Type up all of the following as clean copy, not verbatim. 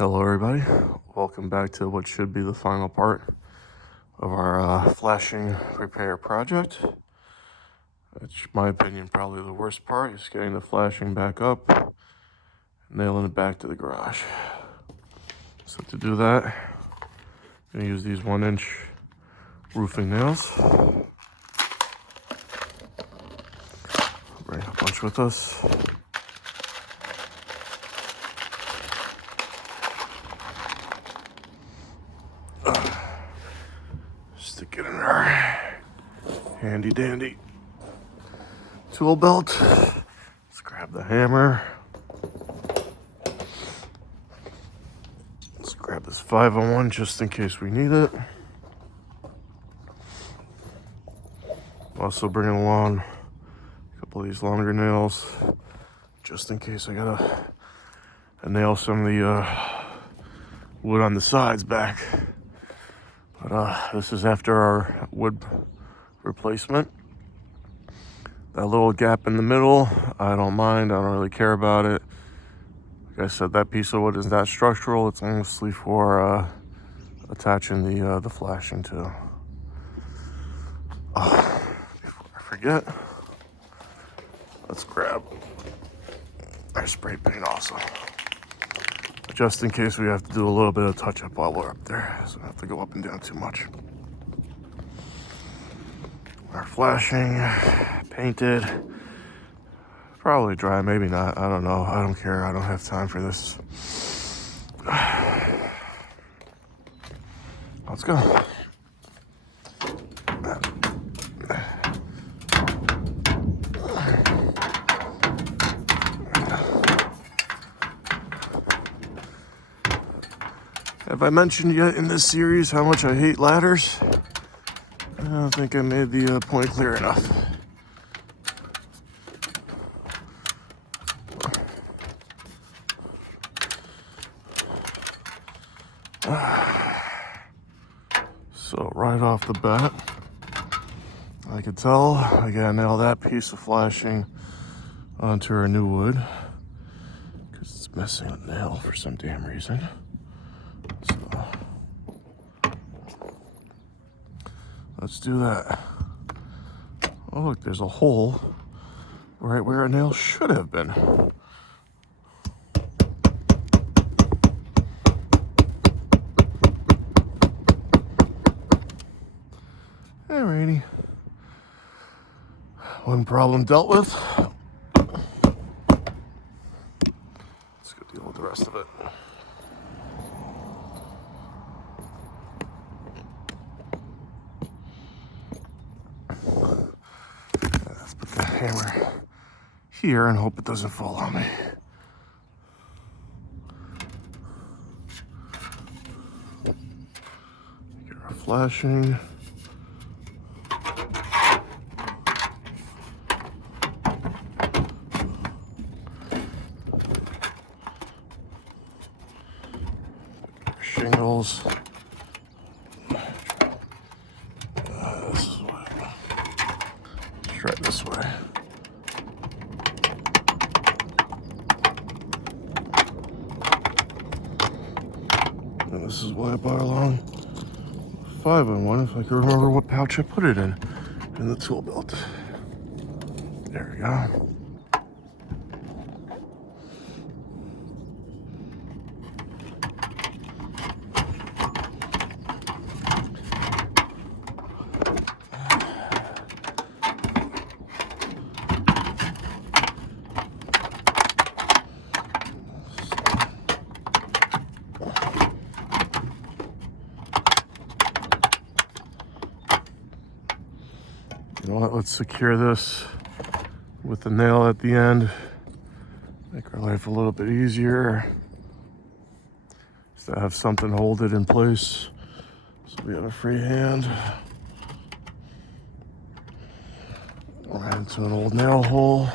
Hello everybody, welcome back to what should be the final part of our flashing repair project. It's, in my opinion, probably the worst part is getting the flashing back up, nailing it back to the garage. So to do that, I'm going to use these 1-inch roofing nails. Bring a bunch with us. Stick it in our handy dandy tool belt. Let's grab the hammer. Let's grab this 501 just in case we need it. Also bringing along a couple of these longer nails just in case I gotta nail some of the wood on the sides back. But this is after our wood replacement. That little gap in the middle, I don't mind. I don't really care about it. Like I said, that piece of wood is not structural. It's mostly for attaching the flashing to. Before I forget, let's grab our spray paint also. Just in case we have to do a little bit of touch-up while we're up there, so I don't have to go up and down too much. Our flashing, painted, probably dry, maybe not, I don't know, I don't care, I don't have time for this. Let's go. Have I mentioned yet in this series how much I hate ladders? I don't think I made the point clear enough. So right off the bat, I could tell I gotta nail that piece of flashing onto our new wood because it's missing a nail for some damn reason. So let's do that. Oh look, there's a hole right where a nail should have been. Alrighty. One problem dealt with. Let's go deal with the rest of it. Let's put the hammer here and hope it doesn't fall on me. Get our flashing. Shingles. This is why. Right this way. And this is why I brought along 5-on-1 if I can remember what pouch I put it in the tool belt. There we go. You know what, let's secure this with the nail at the end. Make our life a little bit easier. Just to have something hold it in place so we have a free hand. Right into an old nail hole.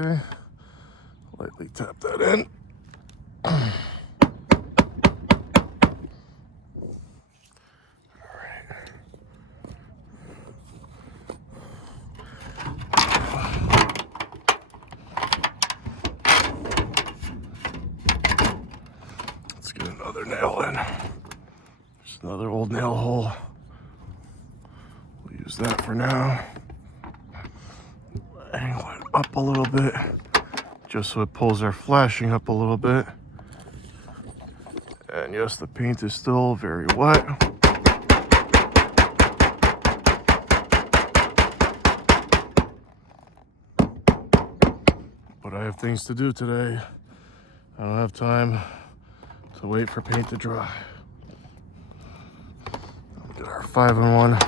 Okay, lightly tap that in. another nail in. Just another old nail hole. We'll use that for now. Angle it up a little bit, just so it pulls our flashing up a little bit. And yes, the paint is still very wet. But I have things to do today. I don't have time to wait for paint to dry. I'll get our 5-in-1.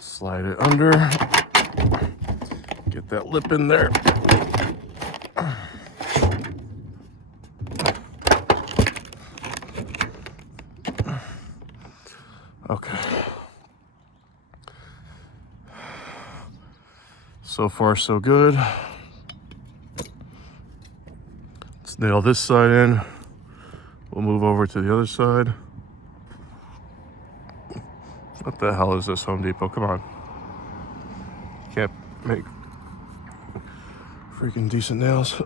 Slide it under. Get that lip in there. Okay. So far, so good. Let's nail this side in. We'll move over to the other side. What the hell is this, Home Depot? Come on. Can't make freaking decent nails.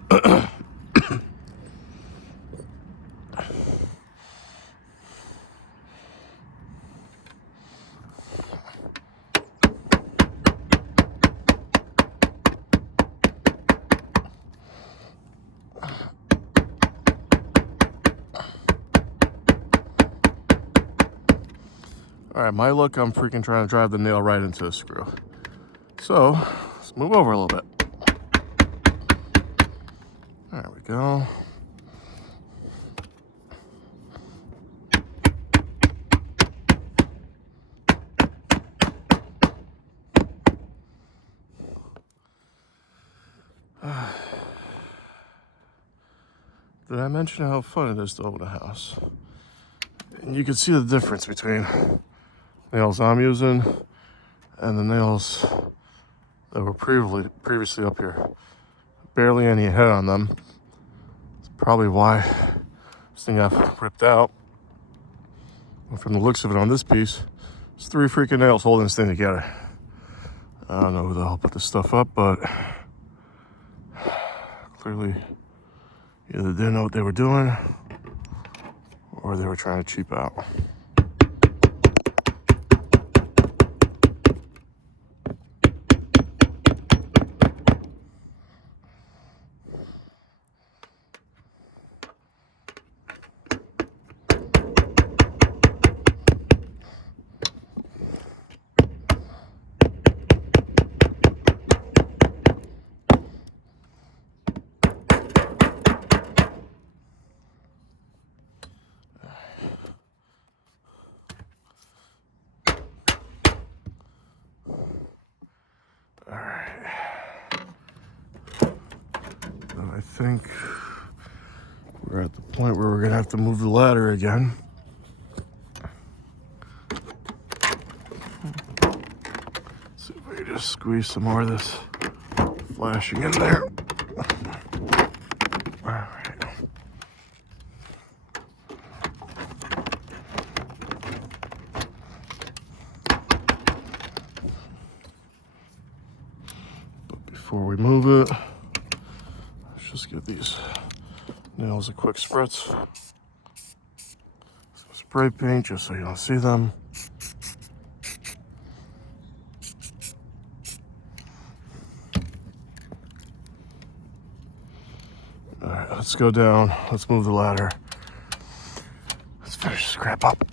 All right, my look, I'm freaking trying to drive the nail right into the screw. So, let's move over a little bit. There we go. Did I mention how fun it is to own a house? And you can see the difference between nails I'm using and the nails that were previously up here. Barely any head on them. It's probably why this thing got ripped out. And from the looks of it on this piece, it's 3 freaking nails holding this thing together. I don't know who the hell put this stuff up, but clearly either didn't know what they were doing or they were trying to cheap out. I think we're at the point where we're gonna have to move the ladder again. See if we can just squeeze some more of this flashing in there. All right. But before we move it, just give these nails a quick spritz. Some spray paint just so you don't see them. All right, let's go down. Let's move the ladder. Let's finish this crap up.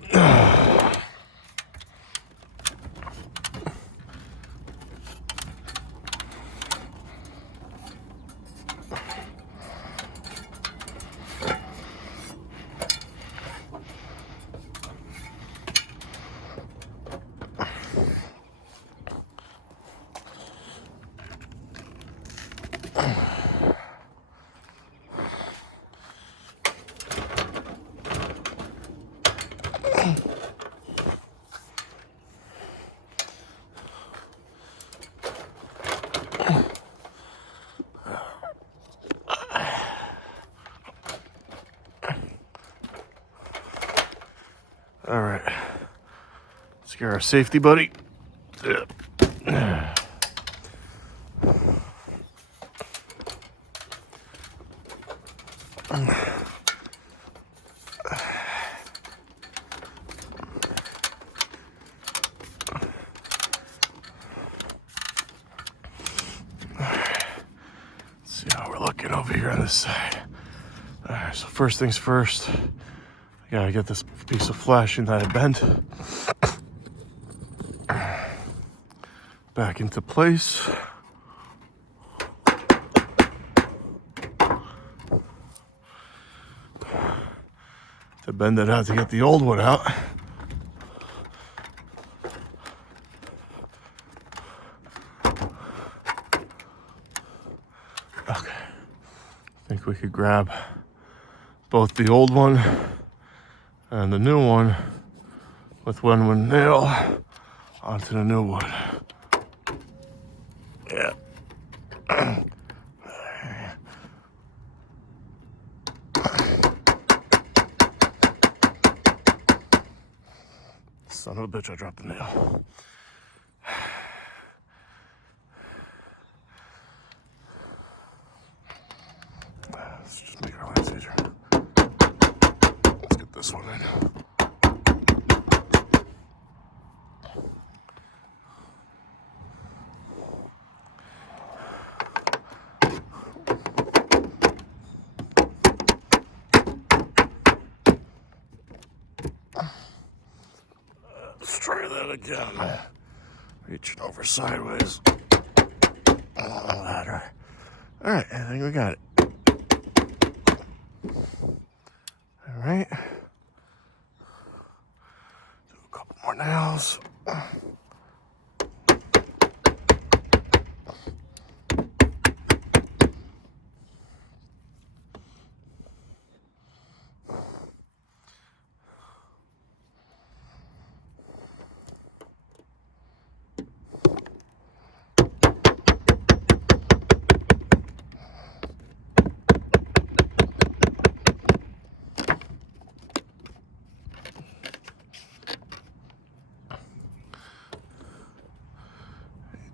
All right, let's get our safety buddy. See how we're looking over here on this side. All right, so first things first, I gotta get this piece of flashing that I bent back into place. To bend it out to get the old one out. Okay, I think we could grab both the old one and the new one with one nail onto the new one. Yeah. Son of a bitch, I dropped the nail. Let's just make our lives easier. Let's get this one in. Let's try that again. Reaching over sideways. Along the ladder. All right, I think we got it. All right. Do a couple more nails.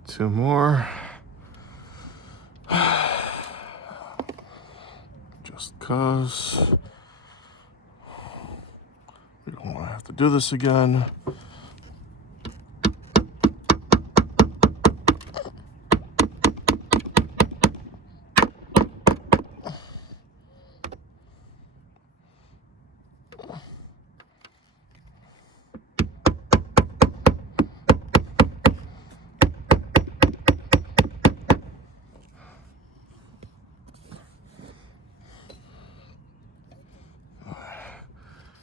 Two more. Just cause we don't want to have to do this again.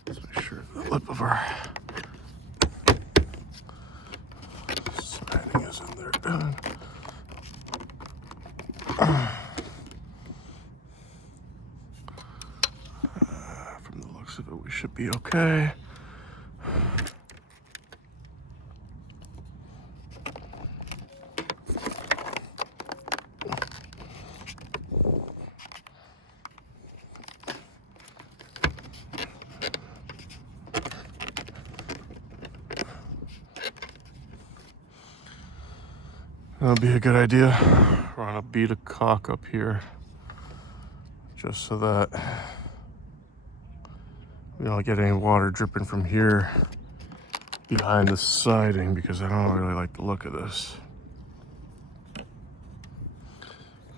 Let's make sure the lip of our siding is in there good. From the looks of it, we should be okay. That would be a good idea. Run a bead of caulk up here, just so that we don't get any water dripping from here behind the siding, because I don't really like the look of this.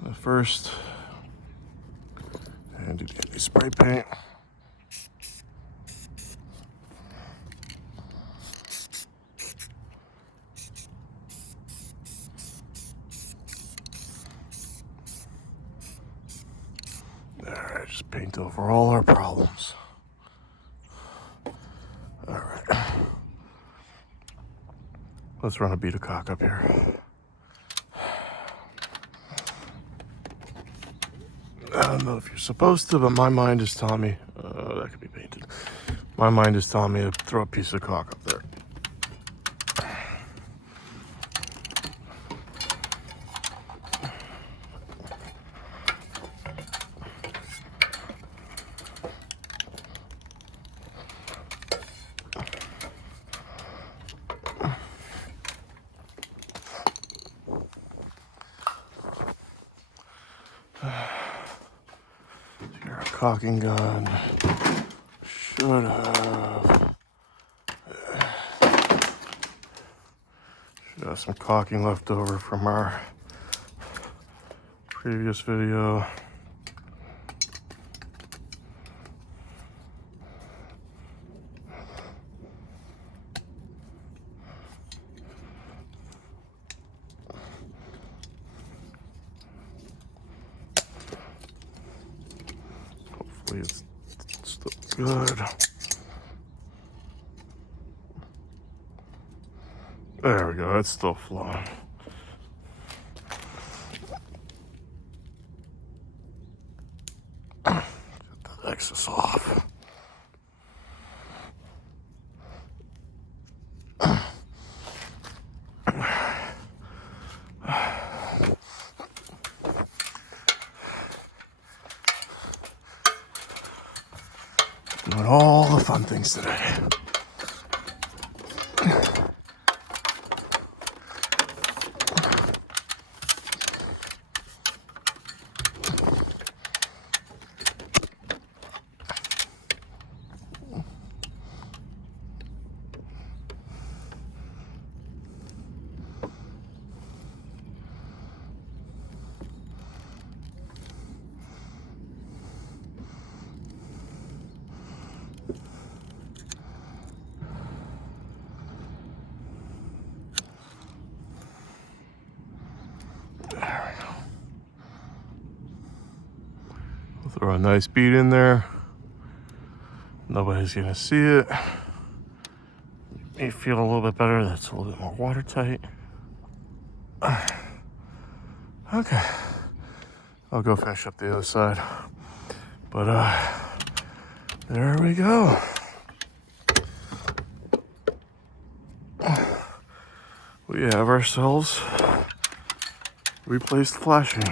But first, and do the spray paint. Alright, just paint over all our problems. Alright. Let's run a bead of caulk up here. I don't know if you're supposed to, but my mind is telling me, that could be painted. My mind is telling me to throw a piece of caulk up there. Here, caulking gun. Should have. Should have some caulking left over from our previous video. Hopefully it's still good. There we go, it's still flowing. Get the excess off. Doing all the fun things today. There we go. We'll throw a nice bead in there. Nobody's gonna see it. May feel a little bit better. That's a little bit more watertight. Okay. I'll go finish up the other side. But there we go. We have ourselves replaced flashing.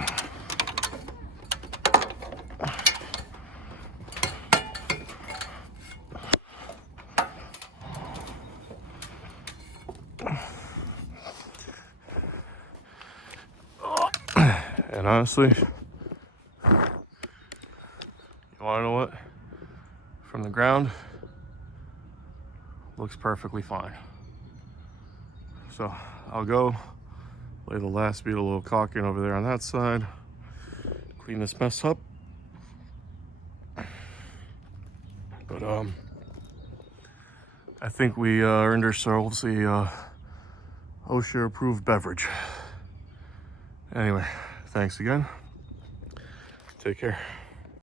And honestly, you wanna know what? From the ground, looks perfectly fine. So I'll go lay the last bead of a little caulking over there on that side, clean this mess up. But I think we earned ourselves a OSHA approved beverage. Anyway, thanks again. Take care.